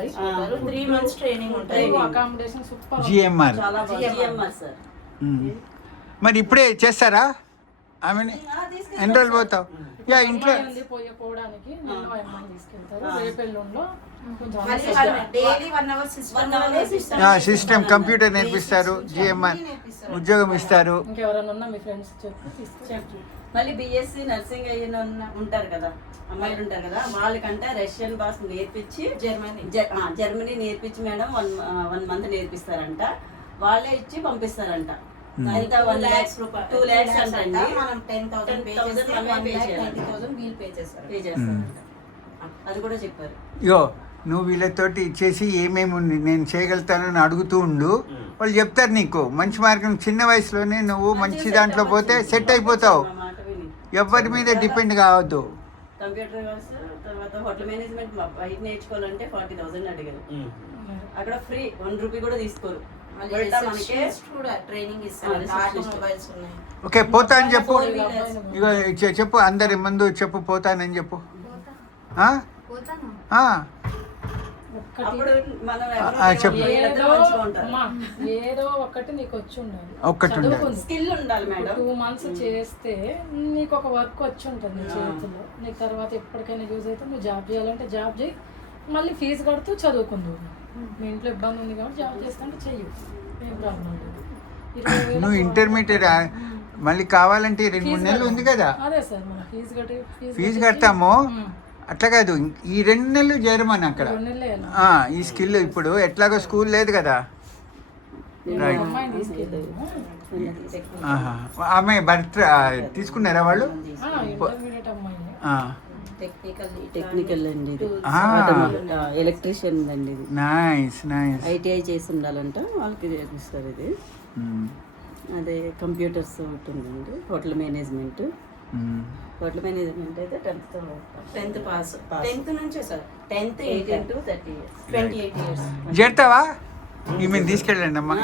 3 months training ఉంటుంది. Accommodation super. GMR sir. మరి ఇప్పుడే చేస్తారా? ఐ మీన్ ఎన్ని రోజులు పోతావు? యా ఇంట్లో పోయడానికి నేను అమ్మాయిని తీసుకెళ్తారు. రేపెల్లుండో సిస్టమ్ కంప్యూటర్ నేర్పిస్తారు, జిఎంఆర్ ఉద్యోగం ఇస్తారు. ఇంకెవరైనా ఉన్నా మీ ఫ్రెండ్స్ చెప్పు. మళ్ళీ బిఎస్సి నర్సింగ్ అయిన ఉంటారు కదా, అమ్మాయిలు ఉంటారు కదా, వాళ్ళకంటే రష్యన్ భాష నేర్పించి జర్మనీ నేర్పించి మేడం 1 month నేర్పిస్తారంట. వాళ్ళే ఇచ్చి పంపిస్తారంట. ఎంత 1 lakhs 2 lakhs అంటండి. మనం 10,000 పే చేస్తారంట. అది కూడా చెప్పారు. యో నువ్వు వీళ్ళతోటి ఇచ్చేసి ఏమేమి ఉంది నేను చేయగలుగుతానని అడుగుతూ ఉండు, వాళ్ళు చెప్తారు నీకు మంచి మార్గం. చిన్న వయసులోనే నువ్వు మంచి దాంట్లో పోతే సెట్ అయిపోతావు. ఎవరి మీద డిపెండ్ కావద్దు. కంప్యూటర్ కోర్స్ తర్వాత హోటల్ మేనేజ్మెంట్ బయట నేర్చుకోవాలంటే 40,000 అడిగారు. అక్కడ ఫ్రీ 1 రూపీ కూడా తీసుకోరు. ఓకే పోతా అని చెప్పు. ఇక చెప్పు అందరి ముందు చెప్పు, పోతానని చెప్పు. ఏదో ఒకటి నీకు వచ్చి ఉండాలి, స్కిల్ ఉండాలి మేడం. 2 months చేస్తే నీకు ఒక వర్క్ వచ్చి ఉంటుంది నీ చేతిలో. నీకు తర్వాత ఎప్పటికైనా యూజ్ అయితే నువ్వు జాబ్ చేయాలంటే జాబ్ చేయి, మళ్ళీ ఫీజు కడుతూ చదువుకుందు. మీ ఇంట్లో ఇబ్బంది ఉంది కాబట్టి జాబ్ చేస్తుంటే చెయ్యి, ఏం ప్రాబ్లం లేదు. నువ్వు ఇంటర్మీడియట్ మళ్ళీ కావాలంటే 2-3 నెలలు ఉంది కదా. అదే సార్ మన ఫీజు కడతాము. అట్లా కాదు, ఈ 2 నెలలు చేరమని అక్కడ. ఈ స్కిల్ ఇప్పుడు ఎట్లాగో స్కూల్ లేదు కదా. ఆమె భర్త తీసుకున్నారా వాళ్ళు? టెక్నికల్ అండి, ఎలక్ట్రీషియన్ అండి. Nice nice. ఐటీఐ చేసి ఉండాలంట, వాళ్ళకి చేపిస్తారు ఇది. అదే కంప్యూటర్స్ ఉంటుందండి. హోటల్ మేనేజ్మెంట్ అయితే 10th పాస్. 10th నుంచే sir. 10th 18 to 30 years 28 years. చేస్తావా? ఈమెను తీసుకెళ్ళండి అమ్మా.